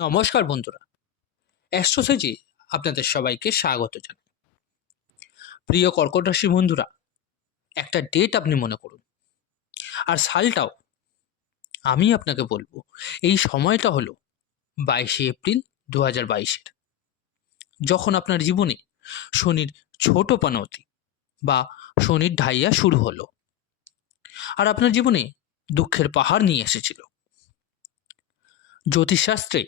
নমস্কার বন্ধুরা। অ্যাস্ট্রোসেজি আপনাদের সবাইকে স্বাগত জানাই। প্রিয় কর্কট রাশি বন্ধুরা, একটা ডেট আপনি মনে করুন। আর সালটাও আমি আপনাকে বলব, এই সময়টা হলো বাইশে এপ্রিল দু হাজার বাইশের। যখন আপনার জীবনে শনির ছোট পানতি বা শনির ঢাইয়া শুরু হলো, আর আপনার জীবনে দুঃখের পাহাড় নিয়ে এসেছিল। জ্যোতিষশাস্ত্রে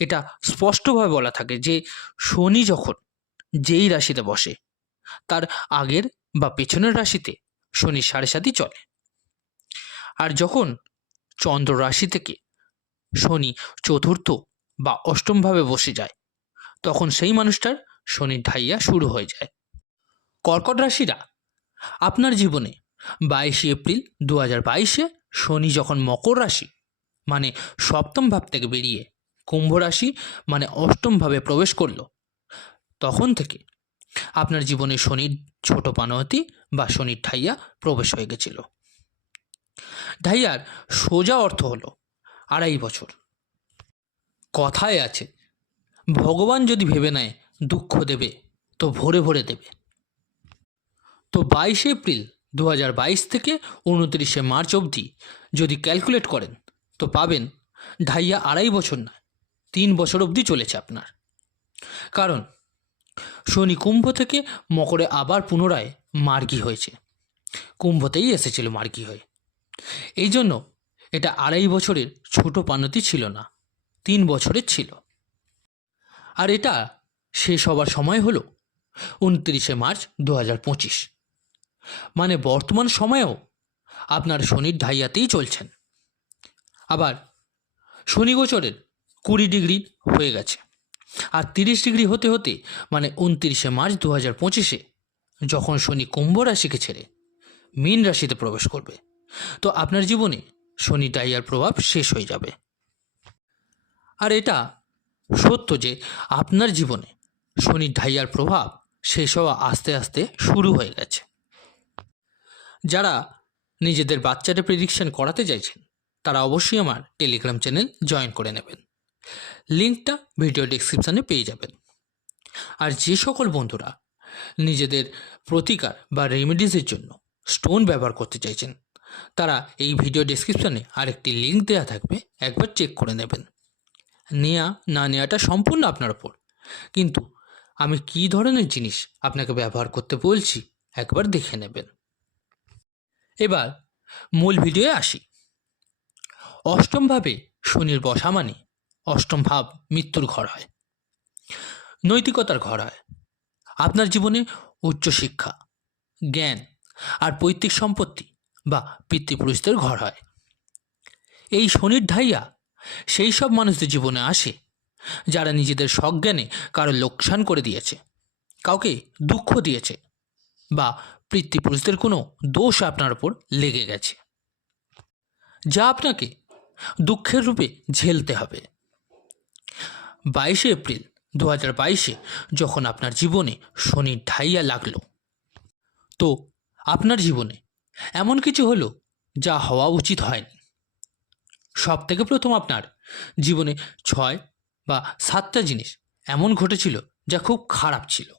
এটা স্পষ্টভাবে বলা থাকে যে শনি যখন যেই রাশিতে বসে, তার আগের বা পেছনের রাশিতে শনি সাড়ে সাতই চলে। আর যখন চন্দ্র রাশি থেকে শনি চতুর্থ বা অষ্টমভাবে বসে যায়, তখন সেই মানুষটার শনির ঢাইয়া শুরু হয়ে যায়। কর্কট রাশিরা আপনার জীবনে বাইশে এপ্রিল দু হাজার বাইশে শনি যখন মকর রাশি মানে সপ্তম ভাব থেকে বেরিয়ে কুম্ভ রাশি মানে অষ্টমভাবে প্রবেশ করল। তখন থেকে আপনার জীবনে শনির ছোট পানতি বা শনির ঠাইয়া প্রবেশ হয়ে গেছিল। ঢাইয়ার সোজা অর্থ হলো আড়াই বছর। কথায় আছে, ভগবান যদি ভেবে নেয় দুঃখ দেবে, তো ভরে ভরে দেবে। তো বাইশে এপ্রিল দু হাজার বাইশ থেকে উনত্রিশে মার্চ অবধি যদি ক্যালকুলেট করেন, তো পাবেন ঢাইয়া আড়াই বছর না তিন বছর অবধি চলেছে আপনার। কারণ শনি কুম্ভ থেকে মকরে আবার পুনরায় মার্গি হয়েছে। কুম্ভতেই এসেছিল মার্গি হয়ে। এই জন্য এটা আড়াই বছরের ছোট পানতি ছিল না, তিন বছরের ছিল। আর এটা শেষ হবার সময় হলো উনত্রিশে মার্চ দু হাজার পঁচিশ। মানে বর্তমান সময়েও আপনার শনির ঢাইয়াতেই চলছেন। আবার শনি গোচরের কুড়ি ডিগ্রি হয়ে গেছে। আর তিরিশ ডিগ্রি হতে হতে মানে উনত্রিশে মার্চ দু হাজার পঁচিশে, যখন শনি কুম্ভ রাশিকে ছেড়ে মীন রাশিতে প্রবেশ করবে, তো আপনার জীবনে শনি ডাইয়ার প্রভাব শেষ হয়ে যাবে। আর এটা সত্য যে, আপনার জীবনে শনি ডাইয়ার প্রভাব শেষ হওয়া আস্তে আস্তে শুরু হয়ে গেছে। যারা নিজেদের বাচ্চাটা প্রেডিকশন করাতে চাইছেন, তারা অবশ্যই আমার টেলিগ্রাম চ্যানেল জয়েন করে নেবেন। লিঙ্কটা ভিডিও ডিসক্রিপশানে পেয়ে যাবেন। আর যে সকল বন্ধুরা নিজেদের প্রতিকার বা রেমেডিসের জন্য স্টোন ব্যবহার করতে চাইছেন, তারা এই ভিডিও ডিসক্রিপশানে আরেকটি লিঙ্ক দেওয়া থাকবে, একবার চেক করে নেবেন। নেওয়া না নেওয়াটা সম্পূর্ণ আপনার ওপর কিন্তু আমি কী ধরনের জিনিস আপনাকে ব্যবহার করতে বলছি, একবার দেখে নেবেন। এবার মূল ভিডিওয়ে আসি। অষ্টমভাবে শনির বসা মানে অষ্টম ভাব মৃত্যুর ঘর হয়। নৈতিকতার ঘর হয়। আপনার জীবনে উচ্চশিক্ষা জ্ঞান আর পৈতৃক সম্পত্তি বা পিতৃপুরুষদের ঘর হয়। এই শনির ঢাইয়া সেই সব মানুষদের জীবনে আসে, যারা নিজেদের সজ্ঞানে কারও লোকসান করে দিয়েছে, কাউকে দুঃখ দিয়েছে বা পিতৃপুরুষদের কোনো দোষ আপনার ওপর লেগে গেছে। যা আপনাকে দুঃখের রূপে ঝেলতে হবে। বাইশে এপ্রিল দু হাজার বাইশে, যখন আপনার জীবনে শনির ঢাইয়া লাগল। তো আপনার জীবনে এমন কিছু হলো যা হওয়া উচিত হয়নি? সব থেকে প্রথম আপনার জীবনে ছয় বা সাতটা জিনিস এমন ঘটেছিল যা খুব খারাপ ছিল।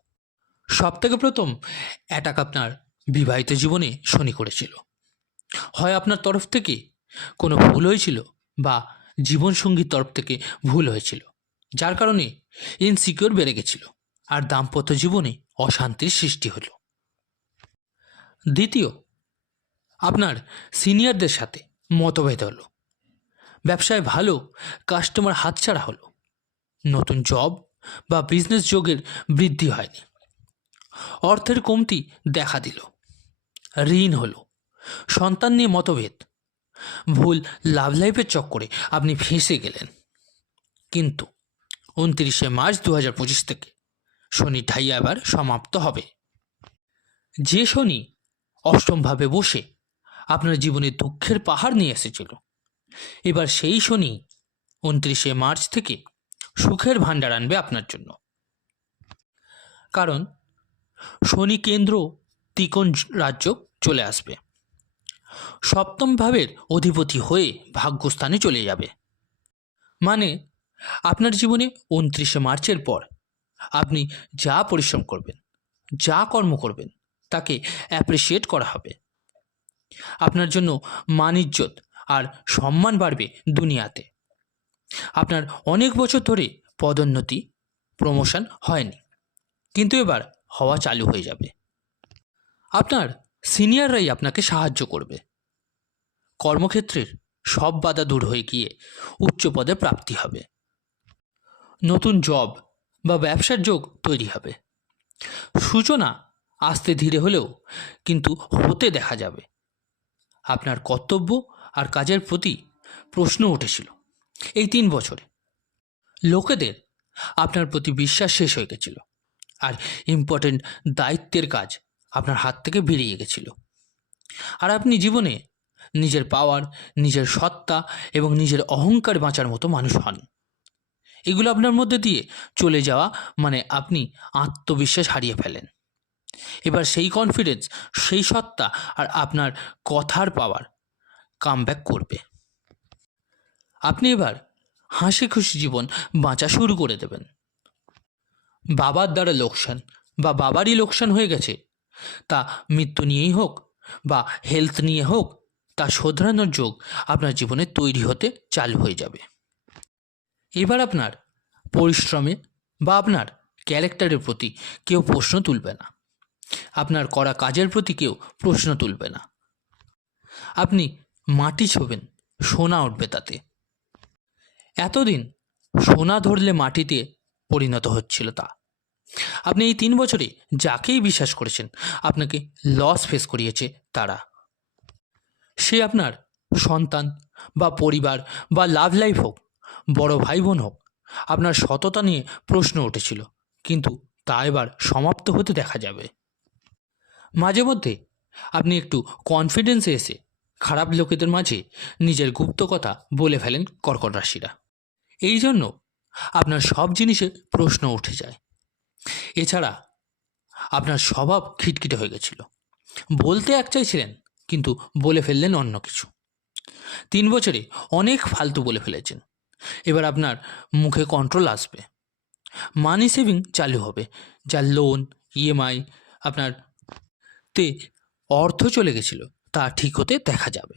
সব থেকে প্রথম অ্যাটাক আপনার বিবাহিত জীবনে শনি করেছিল। হয় আপনার তরফ থেকে কোনো ভুল হয়েছিল বা জীবনসঙ্গীর তরফ থেকে ভুল হয়েছিল? যার কারণে ইনসিকিওর বেড়ে গেছিল আর দাম্পত্য জীবনে অশান্তির সৃষ্টি হল। দ্বিতীয়, আপনার সিনিয়রদের সাথে মতভেদ হলো। ব্যবসায় ভালো কাস্টমার হাতছাড়া হলো। নতুন জব বা বিজনেস যোগের বৃদ্ধি হয়নি। অর্থের কমতি দেখা দিল। ঋণ হলো। সন্তান নিয়ে মতভেদ। ভুল লাভ লাইফের চক্করে আপনি ফেঁসে গেলেন। কিন্তু উনত্রিশে মার্চ দু হাজার পঁচিশ থেকে। শনি ঢাইয়া আবার সমাপ্ত হবে। যে শনি অষ্টমভাবে বসে আপনার জীবনে দুঃখের পাহাড় নিয়ে এসেছিল, এবার সেই শনি উনত্রিশে মার্চ থেকে সুখের ভাণ্ডার আনবে আপনার জন্য। কারণ শনি কেন্দ্র তিকোণ রাজ্য চলে আসবে। সপ্তম ভাবের অধিপতি হয়ে ভাগ্যস্থানে চলে যাবে। মানে আপনার জীবনে উনত্রিশে মার্চের পর আপনি যা পরিশ্রম করবেন, যা কর্ম করবেন, তাকে অ্যাপ্রিসিয়েট করা হবে। আপনার জন্য মান ইজ্জত আর সম্মান বাড়বে দুনিয়াতে। আপনার অনেক বছর ধরে পদোন্নতি প্রমোশন হয়নি, কিন্তু এবার হওয়া চালু হয়ে যাবে। আপনার সিনিয়ররাই আপনাকে সাহায্য করবে। কর্মক্ষেত্রের সব বাধা দূর হয়ে গিয়ে উচ্চ পদে প্রাপ্তি হবে। নতুন জব বা ব্যবসার যোগ তৈরি হবে। সূচনা আস্তে ধীরে হলেও কিন্তু হতে দেখা যাবে। আপনার কর্তব্য আর কাজের প্রতি প্রশ্ন উঠেছিল এই তিন বছরে। লোকেদের আপনার প্রতি বিশ্বাস শেষ হয়ে গেছিল আর ইম্পর্টেন্ট দায়িত্বের কাজ আপনার হাত থেকে বেরিয়ে গেছিল। আর আপনি জীবনে নিজের পাওয়ার নিজের সত্তা এবং নিজের অহংকার বাঁচার মতো মানুষ হন। এগুলো আপনার মধ্যে দিয়ে চলে যাওয়া মানে আপনি আত্মবিশ্বাস হারিয়ে ফেলেন। এবার সেই কনফিডেন্স সেই সত্তা আর আপনার কথার পাওয়ার কামব্যাক করবে। আপনি এবার হাসি খুশি জীবন বাঁচা শুরু করে দেবেন। বাবার দ্বারা লোকসান বা বাবারই লোকসান হয়ে গেছে, তা মৃত্যু নিয়েই হোক বা হেলথ নিয়ে হোক, তা শোধরানোর যোগ আপনার জীবনে তৈরি হতে চালু হয়ে যাবে। এবার আপনার পরিশ্রমে বা আপনার ক্যারেক্টারের প্রতি কেউ প্রশ্ন তুলবে না। আপনার করা কাজের প্রতি কেউ প্রশ্ন তুলবে না। আপনি মাটি ছোবেন, সোনা উঠবে তাতে। এতদিন সোনা ধরলে মাটিতে পরিণত হচ্ছিল তা। আপনি এই তিন বছরে যাকেই বিশ্বাস করেছেন, আপনাকে লস ফেস করিয়েছে তারা। সে আপনার সন্তান বা পরিবার বা লাভ লাইফ হোক বড় ভাই বোন হোক, আপনার সততা নিয়ে প্রশ্ন উঠেছিল, কিন্তু তা এবার সমাপ্ত হতে দেখা যাবে। মাঝে মধ্যে আপনি একটু কনফিডেন্সে এসে খারাপ লোকেদের মাঝে নিজের গুপ্ত কথা বলে ফেলেন কর্কট রাশিরা। এই জন্য আপনার সব জিনিসে প্রশ্ন উঠে যায়। এছাড়া আপনার স্বভাব খিটখিটে হয়ে গেছিল। বলতে এক চাইছিলেন, কিন্তু বলে ফেললেন অন্য কিছু। তিন বছরে অনেক ফালতু বলে ফেলেছেন। এবার আপনার মুখে কন্ট্রোল আসবে। মানি সেভিং চালু হবে যা লোন ইএমআই আপনার তে অর্থ চলে গেছিল, তা ঠিক হতে দেখা যাবে।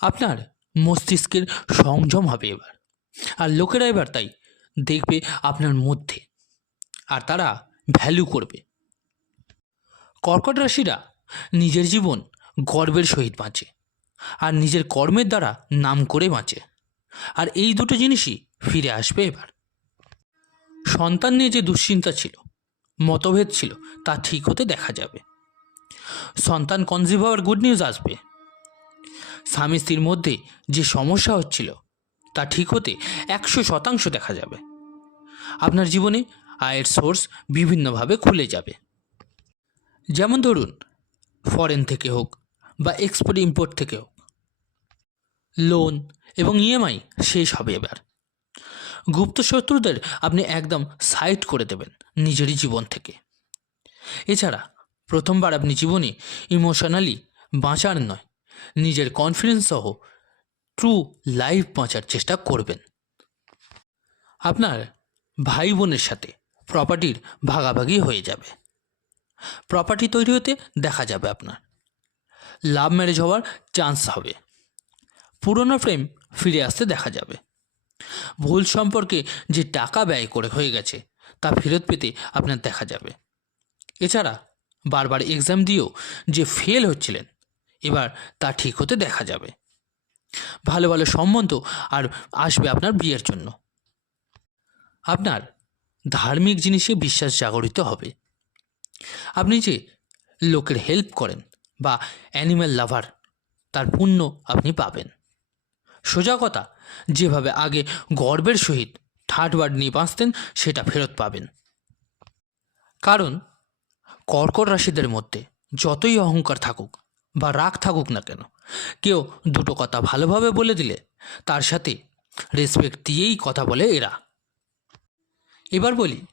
আপনার মস্তিষ্কের সংযম হবে এবার। আর লোকেরা এবার তাই দেখবে আপনার মধ্যে, আর তারা ভ্যালু করবে। কর্কট রাশিরা নিজের জীবন গর্বের সহিত বাঁচে, আর নিজের কর্মের দ্বারা নাম করে বাঁচে। আর এই দুটো জিনিসই ফিরে আসবে এবার। সন্তান নিয়ে যে দুশ্চিন্তা ছিল, মতভেদ ছিল, তা ঠিক হতে দেখা যাবে। সন্তান কনজিভ হওয়ার গুড নিউজ আসবে। স্বামী স্ত্রীর মধ্যে যে সমস্যা হচ্ছিল, তা ঠিক হতে একশো শতাংশ দেখা যাবে। আপনার জীবনে আয়ের সোর্স বিভিন্নভাবে খুলে যাবে। যেমন ধরুন ফরেন থেকে হোক বা এক্সপোর্ট ইম্পোর্ট থেকে হোক। লোন এবং ইএমআই শেষ হবে এবার। গুপ্ত শত্রুদের আপনি একদম সাইড করে দেবেন নিজেরই জীবন থেকে। এছাড়া প্রথমবার আপনি জীবনে ইমোশনালি বাঁচার নয়, নিজের কনফিডেন্স সহ ট্রু লাইফ বাঁচার চেষ্টা করবেন। আপনার ভাই বোনের সাথে প্রপার্টির ভাগাভাগি হয়ে যাবে। প্রপার্টি তৈরি হতে দেখা যাবে আপনার। লাভ ম্যারেজ হওয়ার চান্স হবে। পুরনো প্রেম ফিরে আসতে দেখা যাবে। ভুল সম্পর্কে যে টাকা ব্যয় করে হয়ে গেছে, তা ফেরত পেতে আপনার দেখা যাবে। এছাড়া বারবার এক্সাম দিয়েও যে ফেল হচ্ছিলেন, এবার তা ঠিক হতে দেখা যাবে। ভালো ভালো সম্বন্ধ আর আসবে আপনার বিয়ের জন্য। আপনার ধার্মিক জিনিসে বিশ্বাস জাগরিত হবে। আপনি যে লোকের হেল্প করেন বা অ্যানিম্যাল লাভার তার পুণ্য আপনি পাবেন। সোজা কথা, যেভাবে আগে গর্বের সহিত ঠাট বাট নিয়ে বাঁচতেন, সেটা ফেরত পাবেন। কারণ, কর্কট রাশিদের মধ্যে যতই অহংকার থাকুক বা রাগ থাকুক না কেন, কেউ দুটো কথা ভালোভাবে বলে দিলে তার সাথে রেসপেক্ট দিয়েই কথা বলে এরা। এবার বলি,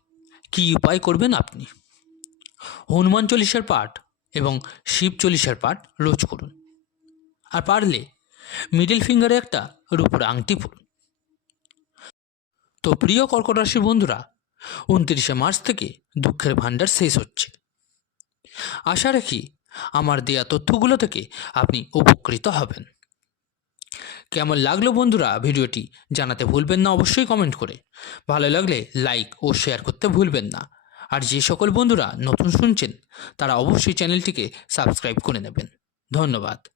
কী উপায় করবেন আপনি? হনুমান চল্লিশার পাঠ এবং শিব চল্লিশার পাঠ রোজ করুন। আর পারলে মিডল ফিঙ্গারে একটা রূপোর আংটি পরুন। তো প্রিয় কর্কট রাশির বন্ধুরা, উনত্রিশে মার্চ থেকে দুঃখের ভাণ্ডার শেষ হচ্ছে। আশা রাখি আমার দেয়া তথ্যগুলো থেকে আপনি উপকৃত হবেন। কেমন লাগল বন্ধুরা ভিডিওটি জানাতে ভুলবেন না অবশ্যই কমেন্ট করে। ভালো লাগলে লাইক ও শেয়ার করতে ভুলবেন না। আর যে সকল বন্ধুরা নতুন শুনছেন, তারা অবশ্যই চ্যানেলটিকে সাবস্ক্রাইব করে নেবেন। ধন্যবাদ।